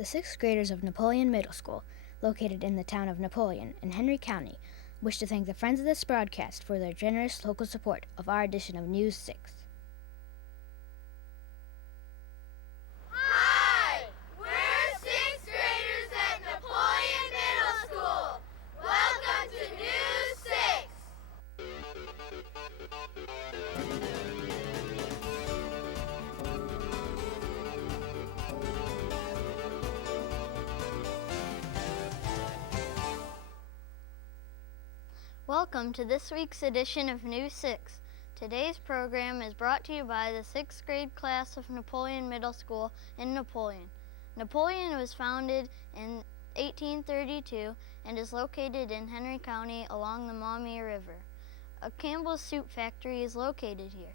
The sixth graders of Napoleon Middle School, located in the town of Napoleon in Henry County, wish to thank the friends of this broadcast for their generous local support of our edition of News 6. Hi! We're sixth graders at Napoleon Middle School. Welcome to News 6. Welcome to this week's edition of News 6. Today's program is brought to you by the 6th grade class of Napoleon Middle School in Napoleon. Napoleon was founded in 1832 and is located in Henry County along the Maumee River. A Campbell's Soup factory is located here.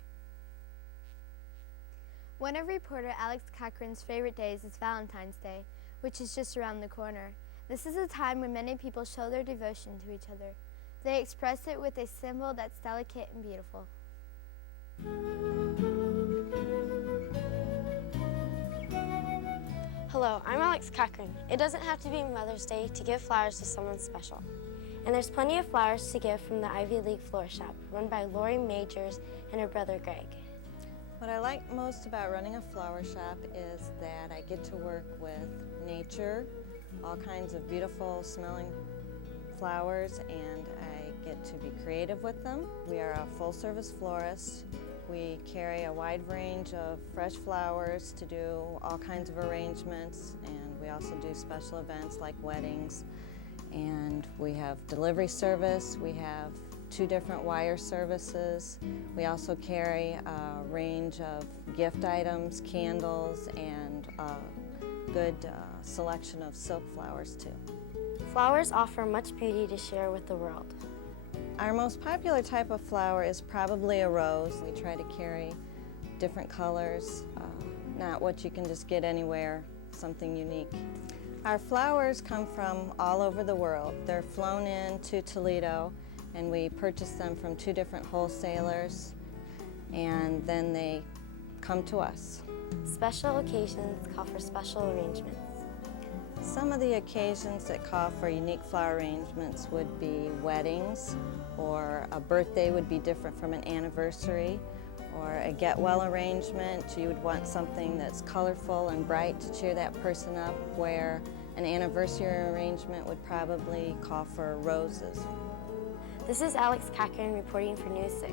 One of reporter Alex Cochran's favorite days is Valentine's Day, which is just around the corner. This is a time when many people show their devotion to each other. They express it with a symbol that's delicate and beautiful. Hello, I'm Alex Cochran. It doesn't have to be Mother's Day to give flowers to someone special. And there's plenty of flowers to give from the Ivy League Flower Shop, run by Lori Majors and her brother Greg. What I like most about running a flower shop is that I get to work with nature, all kinds of beautiful smelling flowers, and I get to be creative with them. We are a full-service florist. We carry a wide range of fresh flowers to do all kinds of arrangements, and we also do special events like weddings. And we have delivery service. We have 2 different wire services. We also carry a range of gift items, candles, and a good selection of silk flowers too. Flowers offer much beauty to share with the world. Our most popular type of flower is probably a rose. We try to carry different colors, not what you can just get anywhere, something unique. Our flowers come from all over the world. They're flown in to Toledo, and we purchase them from 2 different wholesalers, and then they come to us. Special occasions call for special arrangements. Some of the occasions that call for unique flower arrangements would be weddings, or a birthday would be different from an anniversary, or a get well arrangement. You would want something that's colorful and bright to cheer that person up, where an anniversary arrangement would probably call for roses. This is Alex Cochran reporting for News 6.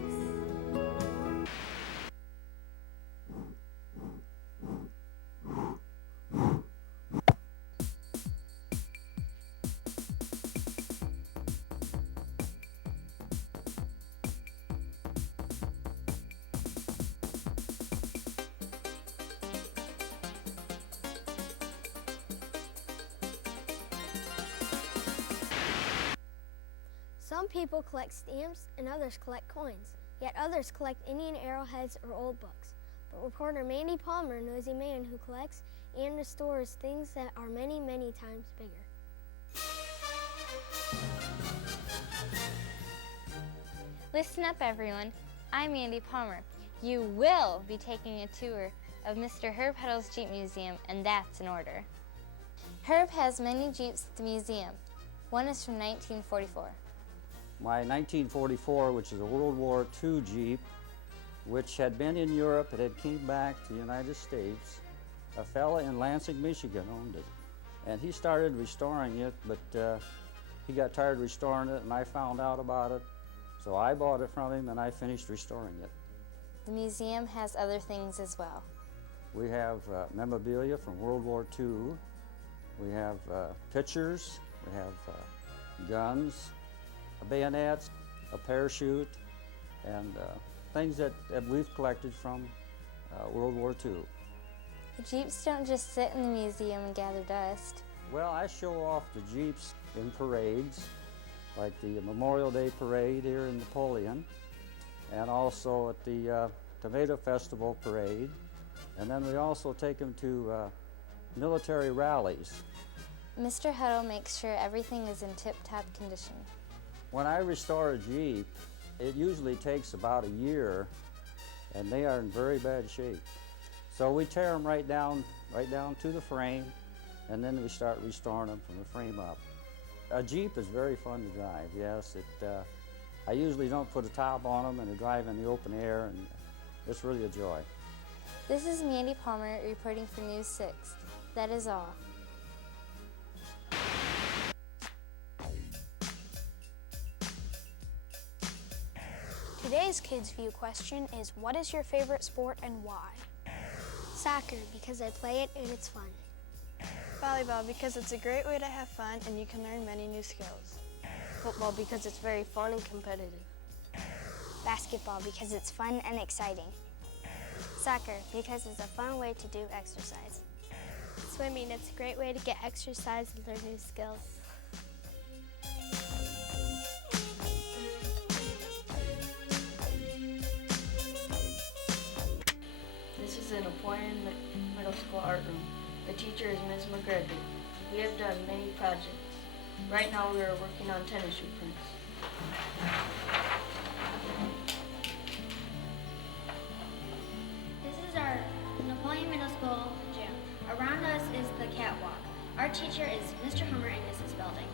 Some people collect stamps and others collect coins, yet others collect Indian arrowheads or old books. But reporter Mandy Palmer knows a man who collects and restores things that are many, many times bigger. Listen up, everyone. I'm Mandy Palmer. You will be taking a tour of Mr. Herb Heddle's Jeep Museum, and that's in order. Herb has many Jeeps at the museum. One is from 1944. My 1944, which is a World War II Jeep, which had been in Europe, it had came back to the United States. A fella in Lansing, Michigan owned it. And he started restoring it, but he got tired of restoring it, and I found out about it. So I bought it from him, and I finished restoring it. The museum has other things as well. We have memorabilia from World War II. We have pictures. We have guns, bayonets, a parachute, and things that we've collected from World War II. The Jeeps don't just sit in the museum and gather dust. Well, I show off the Jeeps in parades, like the Memorial Day Parade here in Napoleon, and also at the Tomato Festival Parade. And then we also take them to military rallies. Mr. Heddle makes sure everything is in tip-top condition. When I restore a Jeep, it usually takes about a year, and they are in very bad shape. So we tear them right down to the frame, and then we start restoring them from the frame up. A Jeep is very fun to drive, yes. I usually don't put a top on them and I drive in the open air, and it's really a joy. This is Mandy Palmer reporting for News 6. That is all. Today's Kids View question is, what is your favorite sport and why? Soccer, because I play it and it's fun. Volleyball, because it's a great way to have fun and you can learn many new skills. Football, because it's very fun and competitive. Basketball, because it's fun and exciting. Soccer, because it's a fun way to do exercise. Swimming, it's a great way to get exercise and learn new skills. This is the Napoleon Middle School art room. The teacher is Ms. McGregor. We have done many projects. Right now we are working on tennis shoe prints. This is our Napoleon Middle School gym. Around us is the catwalk. Our teacher is Mr. Hummer in this building.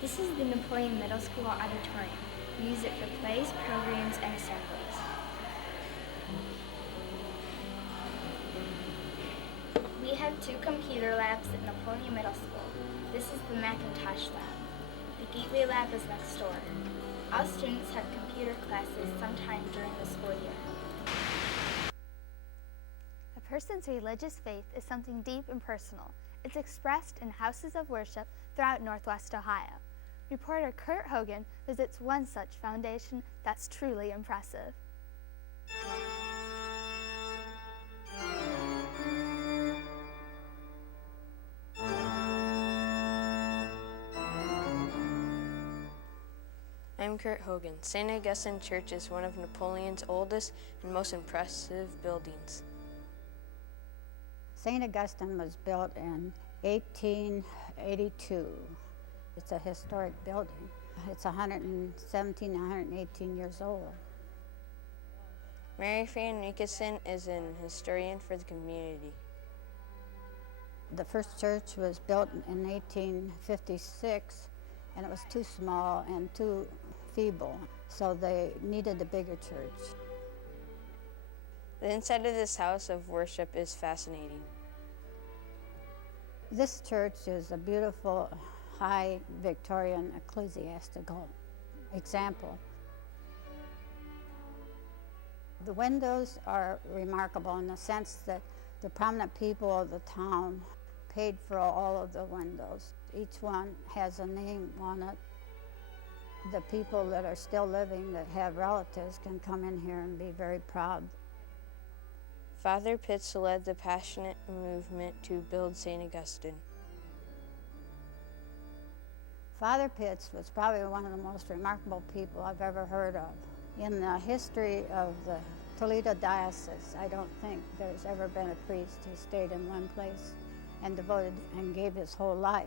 This is the Napoleon Middle School auditorium. We use it for plays, programs, and assemblies. We have 2 computer labs at Napoleon Middle School. This is the Macintosh lab. The Gateway lab is next door. All students have computer classes sometime during the school year. A person's religious faith is something deep and personal. It's expressed in houses of worship throughout Northwest Ohio. Reporter Kurt Hogan visits one such foundation that's truly impressive. I'm Kurt Hogan. St. Augustine Church is one of Napoleon's oldest and most impressive buildings. St. Augustine was built in 1882. It's a historic building. It's 117, 118 years old. Mary Fan Nicholson is an historian for the community. The first church was built in 1856, and it was too small and too feeble, so they needed a bigger church. The inside of this house of worship is fascinating. This church is a beautiful, high Victorian ecclesiastical example. The windows are remarkable in the sense that the prominent people of the town paid for all of the windows. Each one has a name on it. The people that are still living that have relatives can come in here and be very proud. Father Pitts led the passionate movement to build St. Augustine. Father Pitts was probably one of the most remarkable people I've ever heard of. In the history of the Toledo Diocese, I don't think there's ever been a priest who stayed in one place and devoted and gave his whole life.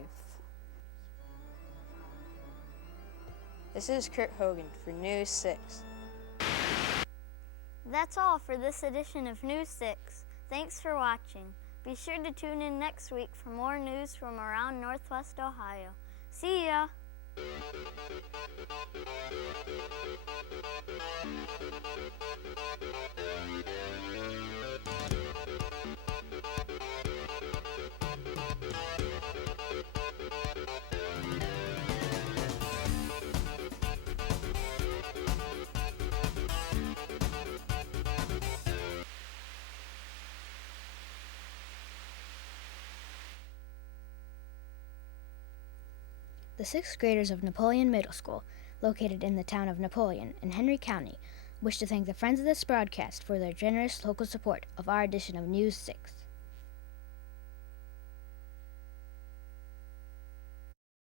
This is Kurt Hogan for News 6. That's all for this edition of News 6. Thanks for watching. Be sure to tune in next week for more news from around Northwest Ohio. See ya! The 6th graders of Napoleon Middle School, located in the town of Napoleon in Henry County, wish to thank the friends of this broadcast for their generous local support of our edition of News 6.